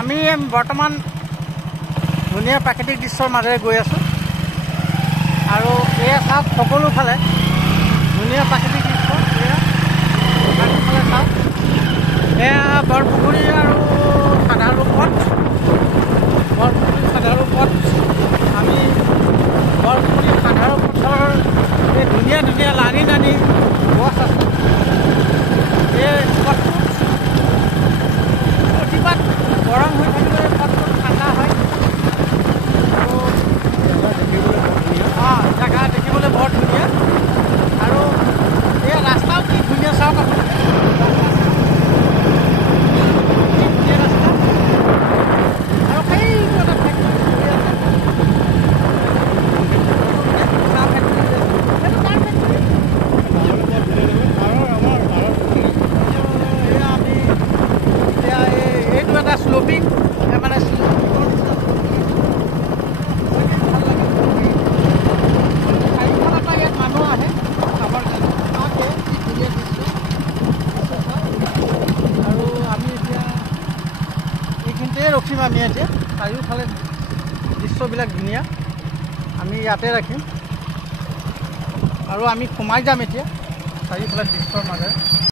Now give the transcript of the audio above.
আমি বৰ্তমান ধুনীয়া প্ৰাকৃতিক দৃশ্যৰ মাজেৰে গৈ আছোঁ আৰু এয়া চাওক সকলোফালে ধুনীয়া প্ৰাকৃতিক দৃশ্য। এয়া চাৰিওফালে চাওক, এয়া বৰপুখুৰী আৰু সাধাৰু পথ। বৰপুখুৰী সাধাৰু পথ, আমি বৰপুখুৰী সাধাৰু পথৰ এই ধুনীয়া ধুনীয়া লানি নানি গছ আছে। এই পথটো অতিপাত গৰম হৈ থাকিলে পথটো ঠাণ্ডা হয় আৰু জেগা দেখিবলৈ বৰ ধুনীয়া। আৰু এই ৰাস্তাও কি ধুনীয়া চাওক আপুনি, ধুনীয়া ৰাস্তা। আৰু সেইটো এটা ফেক্টৰী আছে, চাহ ফেক্টৰী আছে, সেইটো কাৰ ফেক্টৰী? এইটো এটা শ্লোপিং, মানে চাৰিওফালৰ পৰা ইয়াত মানুহ আহে চাবৰ কাৰণে। তাকে কি ধুনীয়া দৃশ্য। আৰু আমি এতিয়া এইখিনিতে ৰখিম। আমি এতিয়া চাৰিওফালে দৃশ্যবিলাক ধুনীয়া, আমি ইয়াতে ৰাখিম আৰু আমি সোমাই যাম এতিয়া চাৰিওফালে দৃশ্যৰ মাজেৰে।